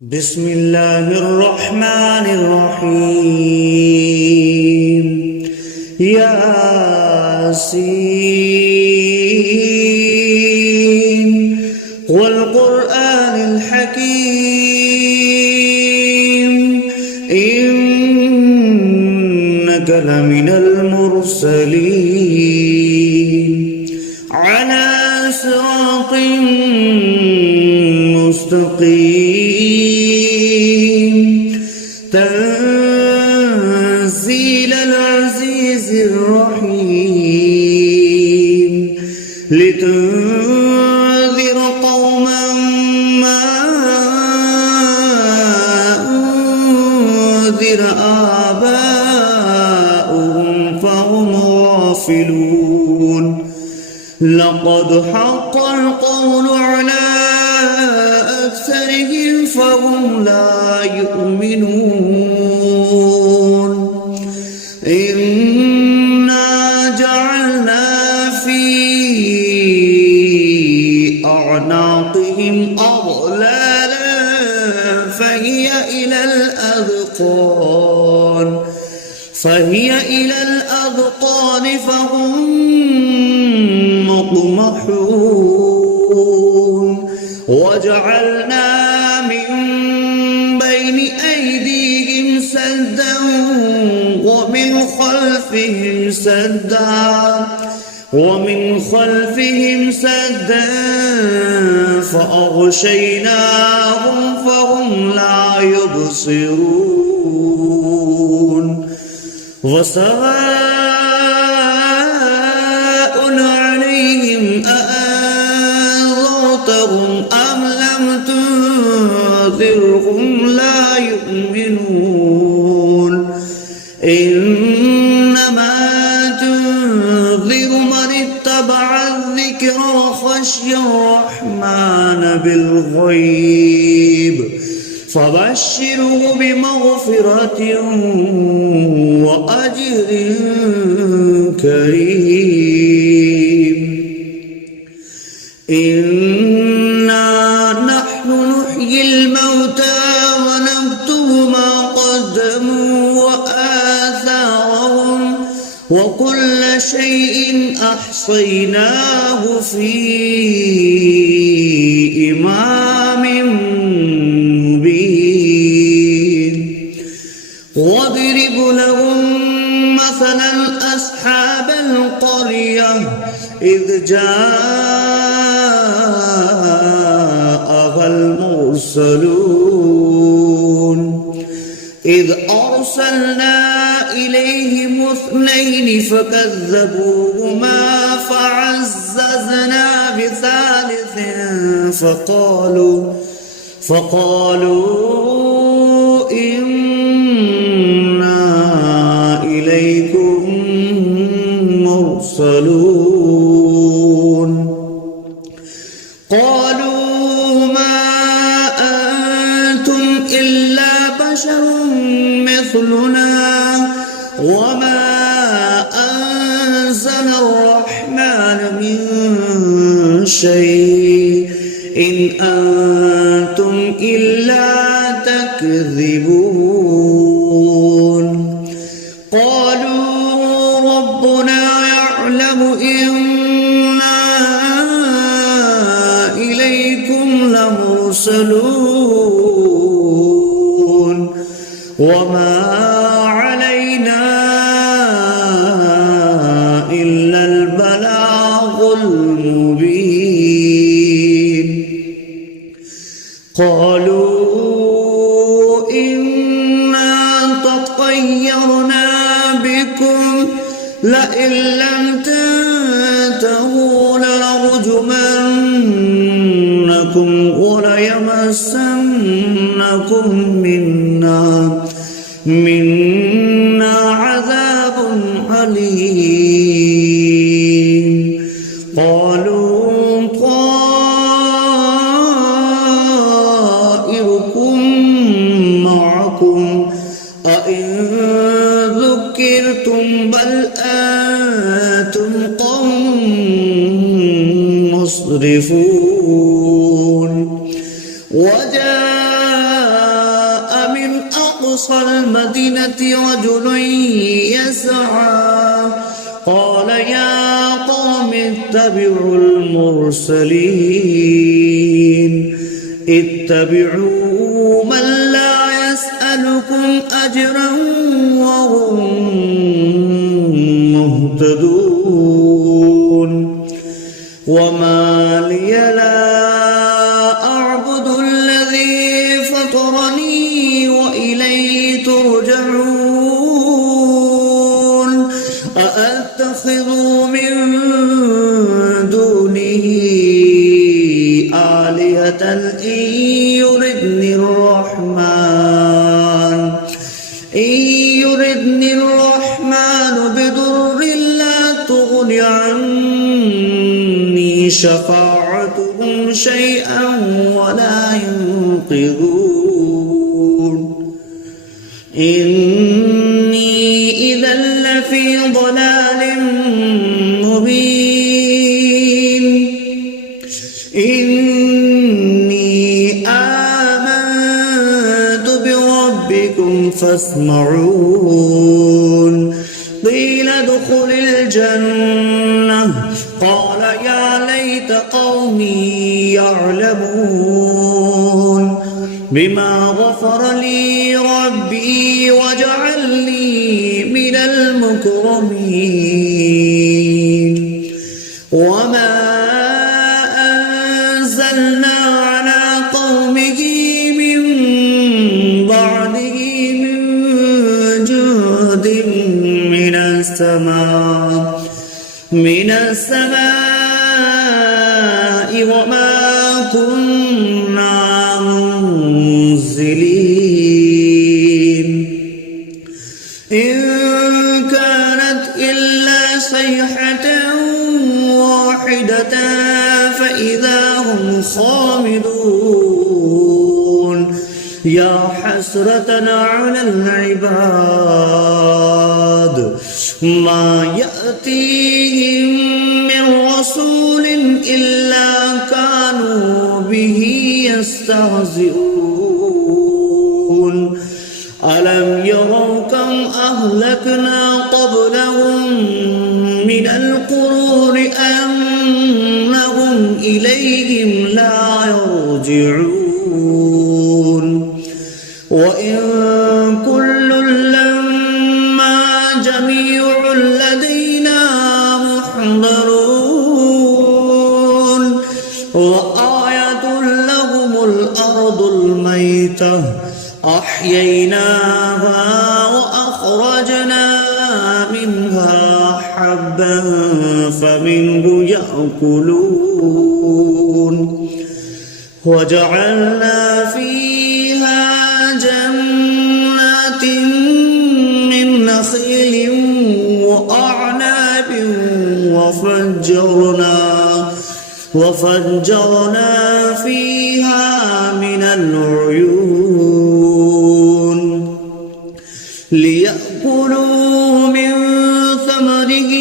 بسم الله الرحمن الرحيم. ياسين والقرآن الحكيم إنك لمن المرسلين على صراط مستقيم تنزيل العزيز الرحيم لتنذر قوما ما أنذر آباؤهم فهم غافلون لقد حق القول على أكثرهم فهم لا يؤمنون إنا جعلنا في أعناقهم أغلالا فهي إلى الأذقان فهم مقمحون وجعلنا من بين أيديهم سدا ومن خلفهم سدا فأغشيناهم فهم لا يبصرون وسواء عليهم أأنذرتهم أم لم تنذرهم لا يؤمنون إنما تنذر من اتبع الذكر وخشي الرحمن بالغيب فبشره بمغفرة وأجر كريم إنا نحن نحيي الموتى ونكتب ما قدموا وآثارهم وكل شيء أحصيناه في إمام مبين واضرب لهم مثلا أصحاب القرية إذ جاءها المرسلون إذ أرسلنا إليهم 2 فكذبوهما فعززنا بثالث فقالوا إنا إليكم مرسلون قالوا ما أنتم إلا بشر مثلنا وما أنزل الرحمن من شيء إن أنتم إلا تكذبون قالوا ربنا يعلم إنا إليكم لمرسلون وما علينا إلا البلاغ المبين قالوا إنا تطيرنا بكم لئن لم تنتهوا لنرجمنكم وليمسنكم منا عذاب أليم قالوا طائركم معكم أئن ذكرتم بل أنتم قوم مسرفون وجاء أقصى المدينة رجل يسعى قال يا قوم اتبعوا المرسلين اتبعوا من لا يسألكم أجرا وهم مهتدون وما لي لا أعبد الذي فطرني وإليه ترجعون أأتخذ من دونه آلهة إن يردني الرحمن بضر لا تغن عني شفاعتهم شيئا ولا ينقذون إني إذا لفي ضلال مبين إني آمنت بربكم فاسمعون قيل ادخل الجنة قال يا ليت قومي يعلمون بما غفر لي ربي وجعلني من المكرمين وما أنزلنا على قومه من بعده من جود من السماء وما كنا منزلين إن كانت إلا صيحة واحدة فإذا هم خامدون يا حسرة على العباد ما يأتيهم من رسول إلا كانوا به يستهزئون ألم يروا كم أهلكنا قبلهم من القرون أنهم إليهم لا يرجعون وإن كل لما جميع لدينا محضرون وآية لهم الأرض الميتة أحييناها وأخرجنا منها حبا فمنه يأكلون وجعلنا فيها جنات من نخيل وأعناب وفجرنا فيها من العيون ليأكلوا من ثمره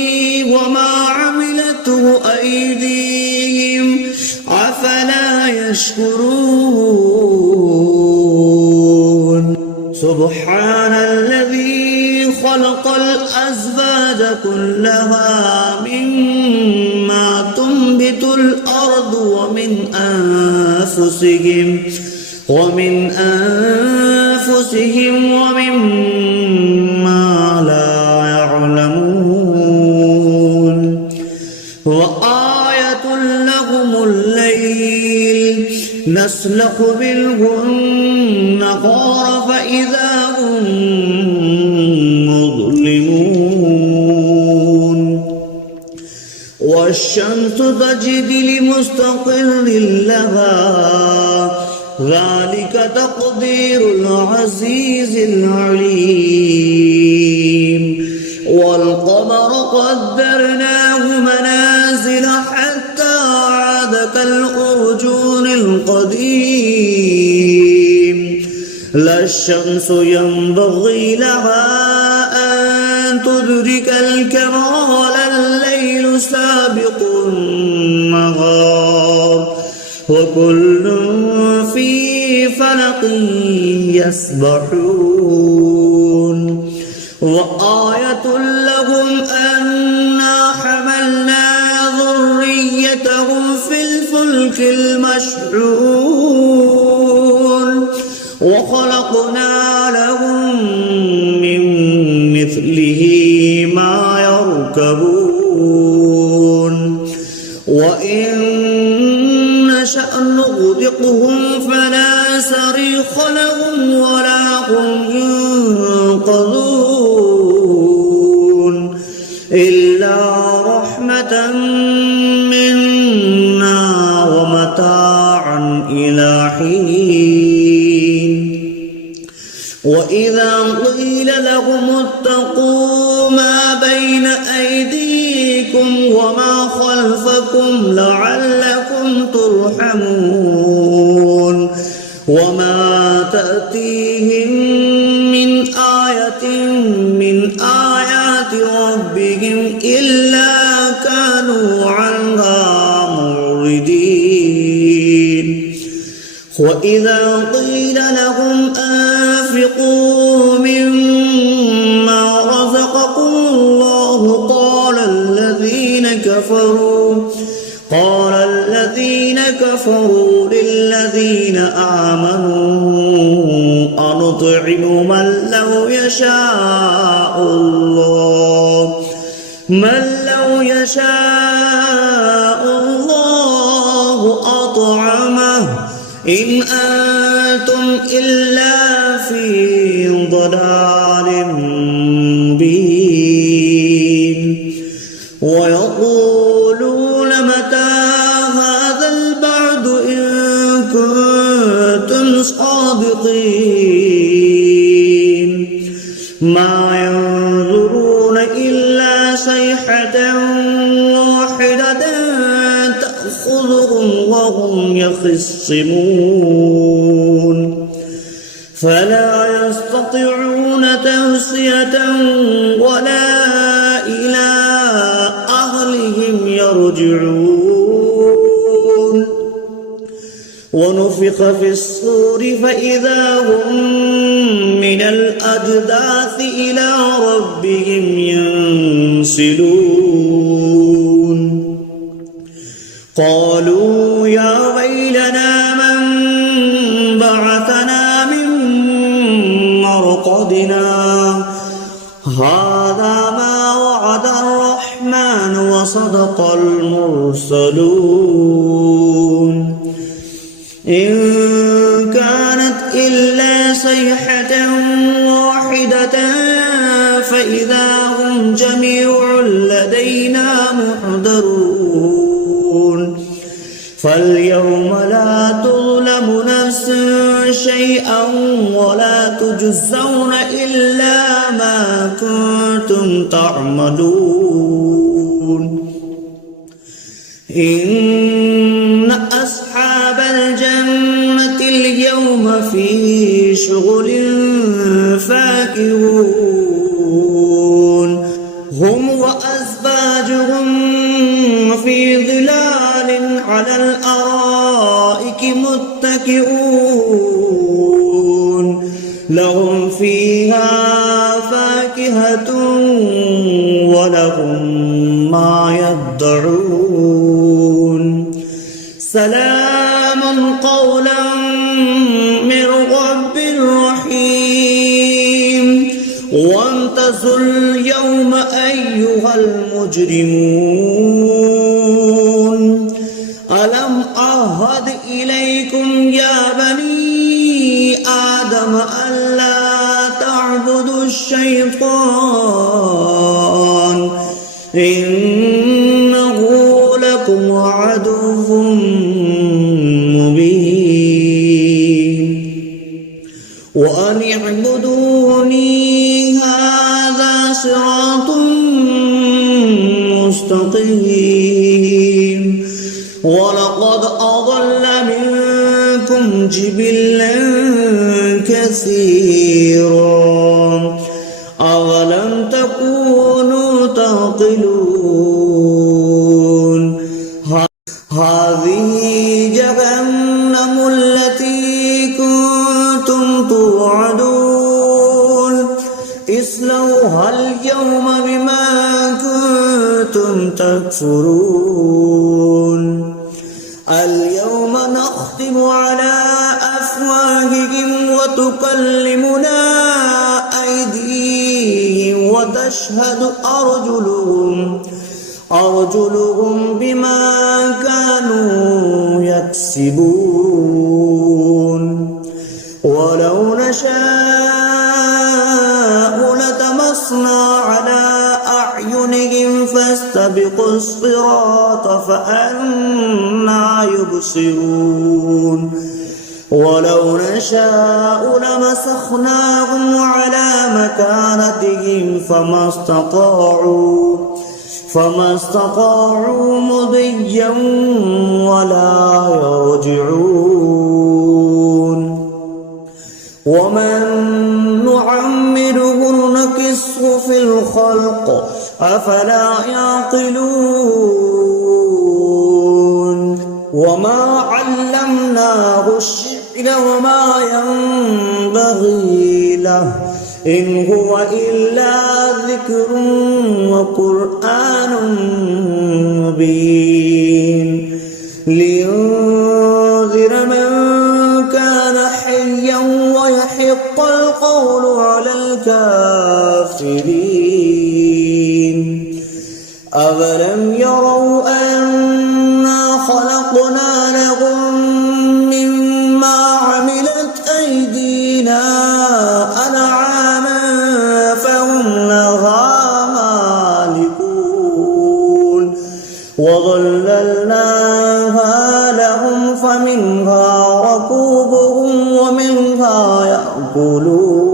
وما عملته أيديهم أفلا يشكرون سبحان الذي خلق الأزواج كلها مما تنبت الأرض ومن أنفسهم ومما لا يعلمون وآية لهم الليل نسلخ منه النهار فإذا هم مظلمون والشمس تجري لمستقر لها ذلك تقدير العزيز العليم والقمر قدرناه منازل حتى عاد كالأرجون القديم لا الشمس ينبغي لها أن تدرك الكمال الليل سابق النهار وكل في فلق يسبحون وآية لهم أنا حملنا ذريتهم في الفلك المشحون وخلقنا لهم من مثله ما يركبون وإن نشأ نغرقهم فلا صريخ لهم ولا هم ينقذون إلا رحمة منا ومتاعا إلى حين وإذا قيل لهم اتقوا ما بين أيديكم وما خلفكم لعلكم ترحمون وما تأتيهم من آية من آيات ربهم إلا كانوا عنها معرضين وإذا قيل لهم أنفقوا مما رزقكم الله قال الذين كفروا للذين آمنوا أنطعم من لو يشاء الله أطعمه إن أنتم إلا في ضلال مبين ويقولون متى هذا البعد إن كنتم صادقين ما ينظرون إلا صيحة واحدة تأخذهم وهم يخصمون فلا يستطيعون توصية ولا إلى أهلهم يرجعون ونفخ في الصور فإذا هم من الأجداث إلى ربهم ينسلون قالوا يا ويلنا من بعثنا من مرقدنا هذا ما وعد الرحمن وصدق المرسلون إن كانت إلا صيحة واحدة فإذا هم جميع لدينا محضرون فاليوم لا تظلم نفس شيئا ولا تجزون إلا ما كنتم تعملون إن أصحاب الجنة اليوم في شغل فاكهون هم وأزواجهم في ظلال على الأرائك متكئون لهم فيها فاكهة ولهم ما يدعون سلام قولا من رب رحيم وامتازوا اليوم أيها المجرمون ألم أعهد إليكم يا بني آدم ألا تعبدوا الشيطان إنه لكم عدو مبين وأن اعبدوني هذا صراط مستقيم ولقد أضل منكم جبلا كثيرا أولم تكونوا تعقلون هذه جهنم التي كنتم اليوم بما كنتم تكفرون اليوم نختم على أفواههم وتكلمنا أيديهم وتشهد أرجلهم بما كانوا يكسبون ولو نشاء لطمسنا على أعينهم فاستبقوا الصراط فأنى يبصرون ولو نشاء لمسخناهم على مكانتهم فما استطاعوا مضيا ولا يرجعون ومن نعمره نكسه في الخلق أفلا يعقلون وما علمناه الشعر وما ينبغي له إن هو إلا ذكر وقرآن مبين لينذر من كان حيا ويحق القول على الكافرين أولم يروا أنا خلقنا لهم مما عملت أيدينا أنعاما فهم لها مالكون وظللناها لهم فمنها ركوبهم ومنها يأكلون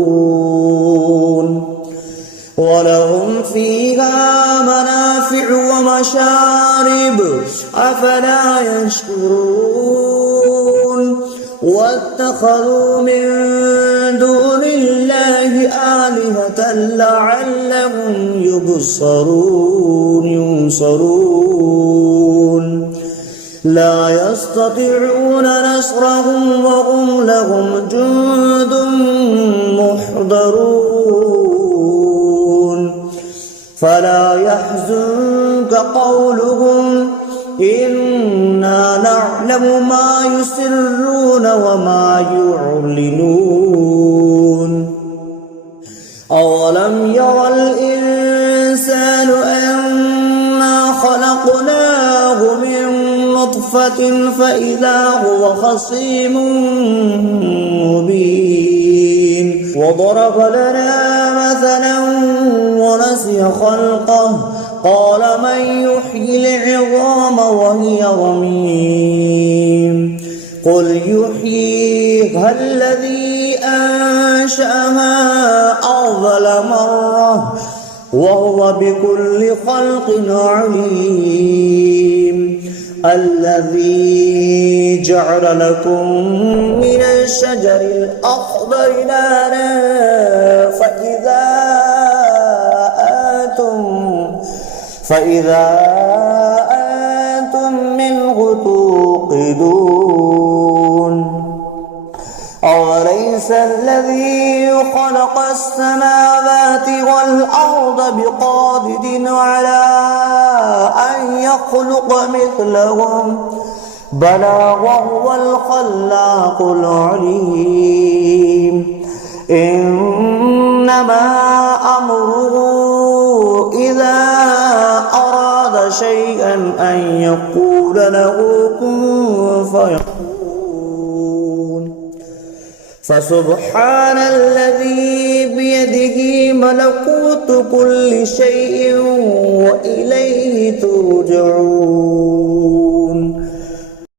ولهم فيها منافع ومشارب أفلا يشكرون واتخذوا من دون الله آلهة لعلهم ينصرون لا يستطيعون نصرهم وهم لهم جند محضرون فلا يحزنك قولهم إنا نعلم ما يسرون وما يعلنون أولم ير الإنسان أنا خلقناه من نطفة فإذا هو خصيم مبين وضرب لنا مثلا ونسي خلقه قال من يحيي العظام وهي رميم قل يحييها الذي أنشأها أول مرة وهو بكل خلق عليم الذي جعل لكم من الشجر الأخضر نارا فإذا أنتم منه توقدون أوليس الذي خلق السماوات والأرض بقادر على أن يخلق مثلهم بلى وهو الخلاق العليم إنما أمره إذا أراد شيئا أن يقول له كن فيكون فسبحان الذي بيده ملكوت كل شيء وإليه ترجعون